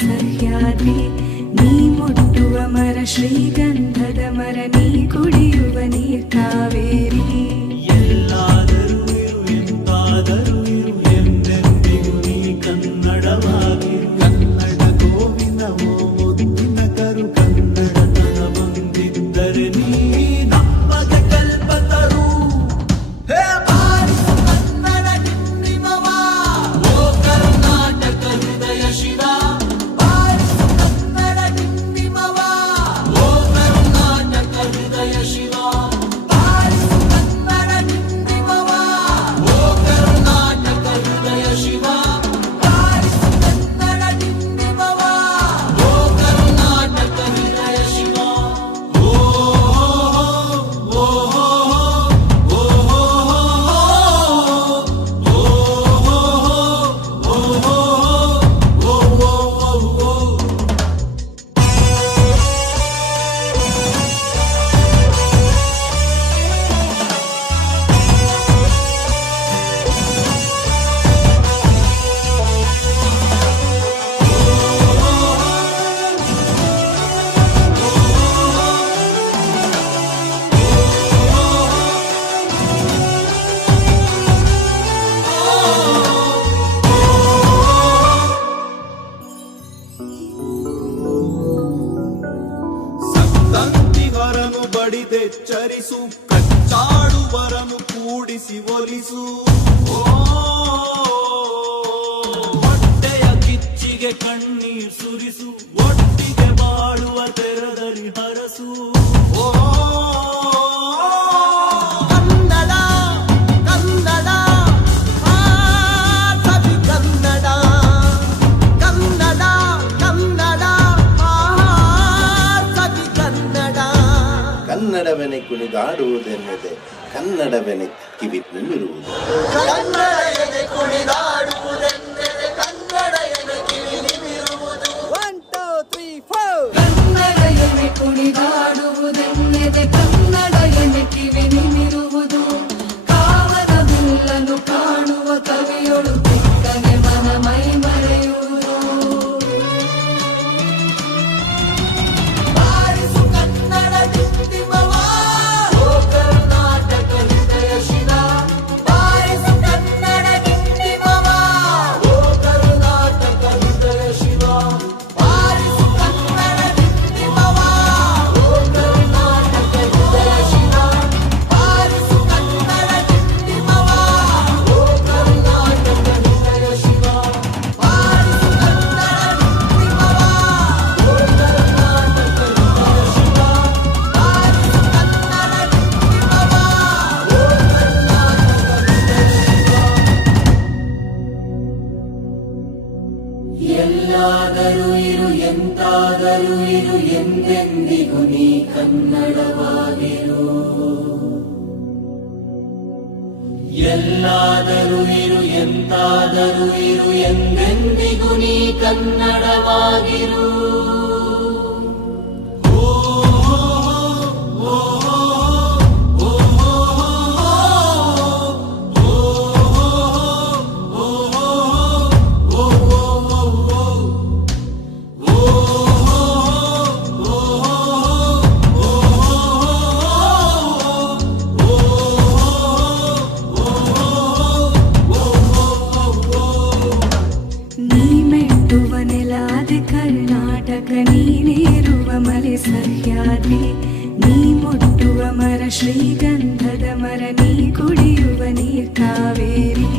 ಸಹ್ಯಾದ್ರಿ ನೀ ಮುಟ್ಟುವ ಮರ ಶ್ರೀಗಂಧದ ಮರ ನೀ ಕುಡಿಯುವ ನೀರ್ ಕಾವೇರಿ ಎಲ್ಲಾದರೂ ಇರು ಎಂತಾದರೂ ಇರು ಎಂದೆಂದಿಗೂ ನೀ ಕನ್ನಡವಾಗಿರು ಕನ್ನಡ ಗೋವಿಂದವೋ ಮುದ್ದಿನ ಕರು ಕನ್ನಡತನ ಬಂದಿದ್ದರೆ ನೀ ನಮಗೆ ಕಲ್ಪತರು ಹೇ ಬಾರಿಸು ಕನ್ನಡ ಡಿಂಡಿಮವ ಓ ಕರ್ನಾಟಕ ಹೃದಯ ಶಿವ ಬಾರಿಸು ಕನ್ನಡ ಡಿಂಡಿಮವ ಓ ಕರ್ನಾಟಕ ಹೃದಯ ಶಿವ ಬಾರಿಸು ಕನ್ನಡ ಡಿಂಡಿಮವ ಓ ಕರ್ನಾಟಕ ಹೃದಯ ಶಿವ ಬಾರಿಸು ಕನ್ನಡ ಡಿಂಡಿಮವ ಓ ಕರ್ನಾಟಕ ಹೃದಯ ಶಿವ ಓ ಓ ಸಂತಂತಿಗರನು ಬಡಿದೆಚ್ಚರಿಸು ಕಚ್ಚಾಡುವರನು ಕೂಡಿಸಿ ಒಲಿಸು ಹೊಟ್ಟೆಯ ಕಿಚ್ಚಿಗೆ ಕಣ್ಣೀರ್ ಸುರಿಸು ಒಟ್ಟಿಗೆ ಬಾಳುವ ತೆರದಲ್ಲಿ ಹರಸು ಕನ್ನಡ ಕನ್ನಡ ಸವಿ ಕನ್ನಡ ಕನ್ನಡ ಕನ್ನಡ ಸವಿ ಕನ್ನಡ ಕನ್ನಡವೆನೆ ಕುಣಿದಾಡುವುದೆನ್ನದೆ ಕನ್ನಡವೆನೆ ಕಿವಿ ನಿಮಿರುವುದು ಕನ್ನಡ ಎದೆ ಕುಣಿದಾಡುವುದೆಂದರೆ ಕನ್ನಡ ಎದೆ ಕಿವಿ ನಿಮಿರುವುದು 1 2 3 4 ಕನ್ನಡ ಎನೆ ಕುಣಿದಾಡುವುದೆನ್ನದೆ ಕನ್ನಡ ಎನೆ ಕಿವಿ ನಿಮಿರುವುದು ಕಾವದ ಹುಲ್ಲನ್ನು ಕಾಣುವ ಕವಿಯೊಳು ತಿಕ್ಕನೆ ಮನ ಮೈ ಮರೆಯುವುದು ಬಾರಿಸು ಕನ್ನಡ ಡಿಂಡಿಮವ ಓ ಕರ್ನಾಟಕ ಹೃದಯ ಶಿವ ಬಾರಿಸು ಕನ್ನಡ ಡಿಂಡಿಮವ ಓ ಕರ್ನಾಟಕ ಹೃದಯ ಶಿವ ಬಾರಿಸು ಕನ್ನಡ ಡಿಂಡಿಮವ ಓ ಕರ್ನಾಟಕ ಹೃದಯ ಶಿವ ಬಾರಿಸು ಕನ್ನಡ ಡಿಂಡಿಮವ ಓ ಕರ್ನಾಟಕ ಹೃದಯ ಶಿವ ಬಾರಿಸು ಕನ್ನಡ ಡಿಂಡಿಮವ ಓ ಕರ್ನಾಟಕ ಹೃದಯ ಶಿವ ಬಾರಿಸು ಕನ್ನಡ ಡಿಂಡಿಮವ ಓ ಎಲ್ಲಾದರೂ ಇರು ಎಂತಾದರೂ ಇರು ಎಂದೆಂದಿಗೂ ನೀ ಕನ್ನಡವಾಗಿರು ಎಲ್ಲಾದರೂ ಇರು ಎಂತಾದರೂ ಇರು ಎಂದೆಂದಿಗೂ ನೀ ಕನ್ನಡವಾಗಿರು ನೀ ಮೆಟ್ಟುವ ನೆಲಾದೆ ಕರ್ನಾಟಕ ನೀನೇರುವ ಮಲೆ ಸಹ್ಯಾದ್ರಿ ನೀ ಮುಟ್ಟುವ ಮರ ಶ್ರೀಗಂಧದ ಮರ ನೀ ಕುಡಿಯುವ ನೀರ್ ಕಾವೇರಿ